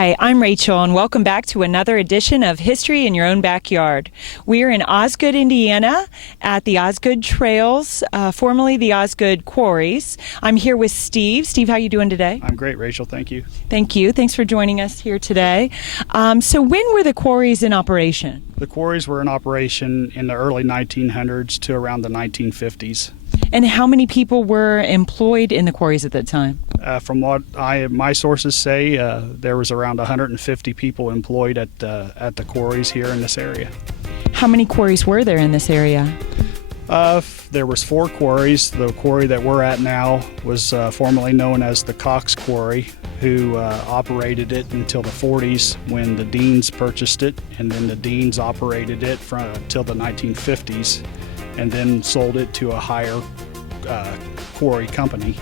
Hi, I'm Rachel, and welcome back to another edition of History in Your Own Backyard. We are in Osgood, Indiana, at the Osgood Trails, formerly the Osgood Quarries. I'm here with Steve. Steve, how are you doing today? I'm great, Rachel. Thank you. Thank you. Thanks for joining us here today. So when were the quarries in operation? The quarries were in operation in the early 1900s to around the 1950s. And how many people were employed in the quarries at that time? From what my sources say, there was around 150 people employed at the quarries here in this area. How many quarries were there in this area? There was 4 quarries. The quarry that we're at now was formerly known as the Cox Quarry, who operated it until the 40s when the Deans purchased it, and then the Deans operated it until the 1950s, and then sold it to a higher quarry company.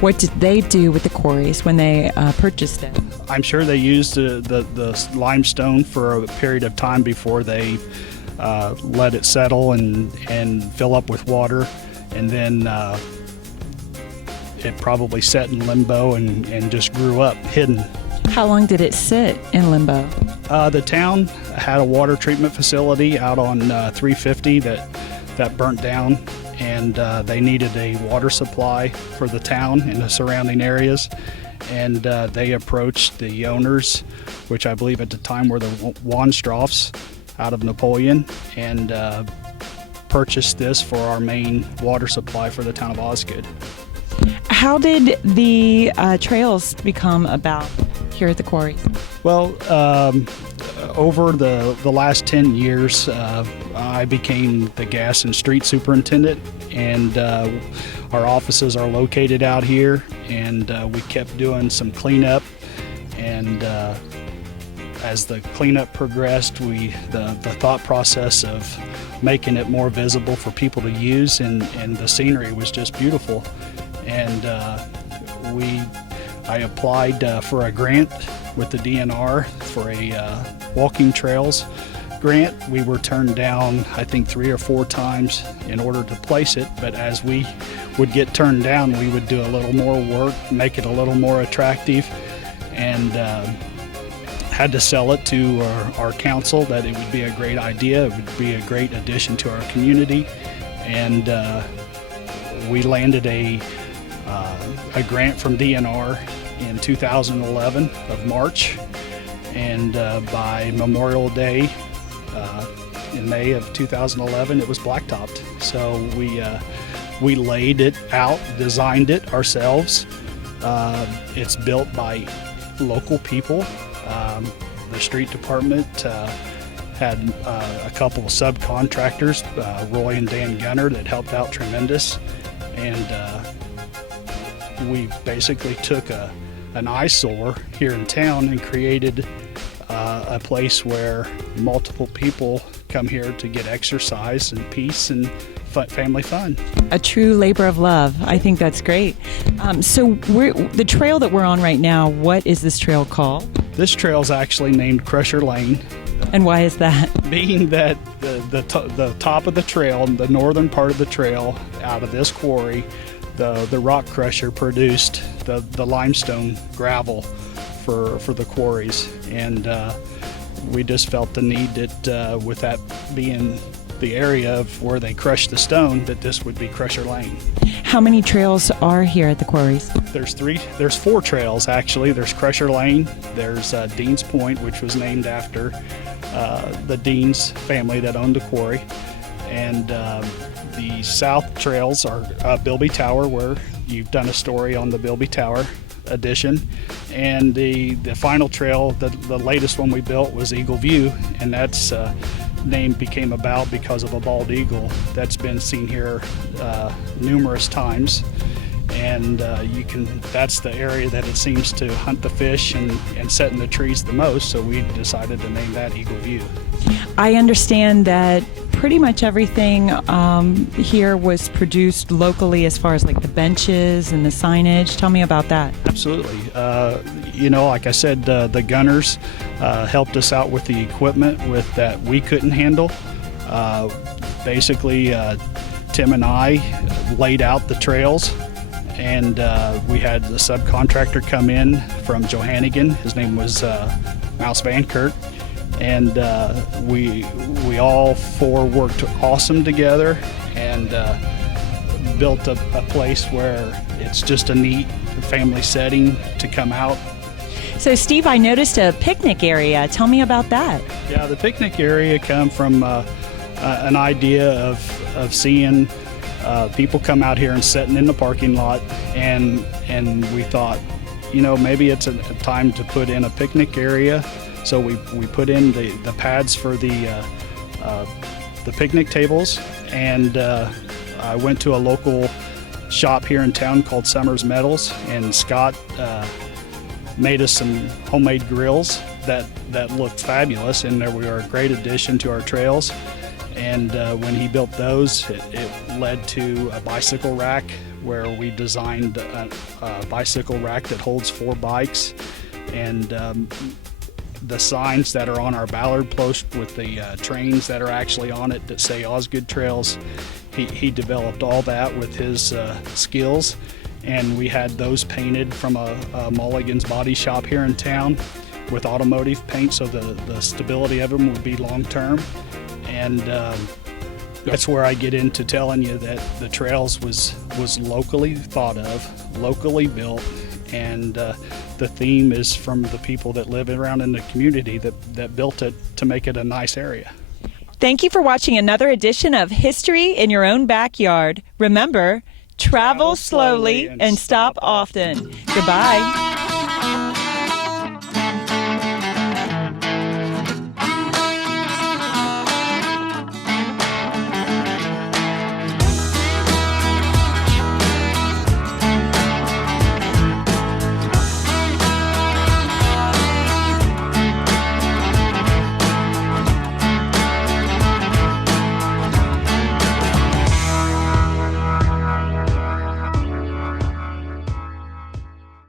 What did they do with the quarries when they purchased it? I'm sure they used the limestone for a period of time before they let it settle and fill up with water, and then it probably sat in limbo and just grew up hidden. How long did it sit in limbo? The town had a water treatment facility out on 350 that burnt down, and they needed a water supply for the town and the surrounding areas, and they approached the owners, which I believe at the time were the Wonstroffs out of Napoleon, and purchased this for our main water supply for the town of Osgood. How did the trails become about here at the quarry? Well, over the last 10 years, I became the gas and street superintendent, and our offices are located out here, and we kept doing some cleanup, and as the cleanup progressed, the thought process of making it more visible for people to use, and the scenery was just beautiful, and I applied for a grant with the DNR for a walking trails grant. We were turned down, I think, 3 or 4 times in order to place it, but as we would get turned down, we would do a little more work, make it a little more attractive, and had to sell it to our council that it would be a great idea, it would be a great addition to our community, and we landed a grant from DNR in 2011 of March, and by Memorial Day in May of 2011 it was blacktopped. So we laid it out, designed it ourselves. It's built by local people. The street department had a couple of subcontractors, Roy and Dan Gunner, that helped out tremendous, and we basically took an eyesore here in town and created a place where multiple people come here to get exercise and peace and family fun. A true labor of love. I think that's great. So the trail that we're on right now, what is this trail called? This trail is actually named Crusher Lane. And why is that? Being that the top of the trail, the northern part of the trail out of this quarry, the rock crusher produced the limestone gravel for the quarries, and we just felt the need that with that being the area of where they crush the stone, that this would be Crusher Lane. How many trails are here at the quarries? There's 4 trails actually. There's Crusher Lane, there's Dean's Point, which was named after the Dean's family that owned the quarry, and the south trails are Bilby Tower, where you've done a story on the Bilby Tower addition, and the final trail, the latest one we built, was Eagle View, and that's name became about because of a bald eagle that's been seen here numerous times, and that's the area that it seems to hunt the fish and set in the trees the most, so we decided to name that Eagle View. I understand that pretty much everything here was produced locally, as far as like the benches and the signage. Tell me about that. Absolutely. Like I said, the gunners helped us out with the equipment that we couldn't handle. Basically, Tim and I laid out the trails and we had the subcontractor come in from Johannigan. His name was Mouse Van Kurt, and we all four worked awesome together and built a place where it's just a neat family setting to come out. So Steve, I noticed a picnic area. Tell me about that. Yeah, the picnic area come from an idea of seeing people come out here and sitting in the parking lot, and we thought, you know, maybe it's a time to put in a picnic area. So we put in the pads for the picnic tables, and I went to a local shop here in town called Summers Metals, and Scott made us some homemade grills that looked fabulous, and they were a great addition to our trails. And when he built those, it led to a bicycle rack, where we designed a bicycle rack that holds 4 bikes, and the signs that are on our Ballard post with the trains that are actually on it that say Osgood Trails, he developed all that with his skills, and we had those painted from a Mulligan's body shop here in town with automotive paint, so the stability of them would be long term. And that's where I get into telling you that the trails was locally thought of, locally built, and the theme is from the people that live around in the community that built it to make it a nice area. Thank you for watching another edition of History in Your Own Backyard. Remember, travel slowly and stop often. Goodbye.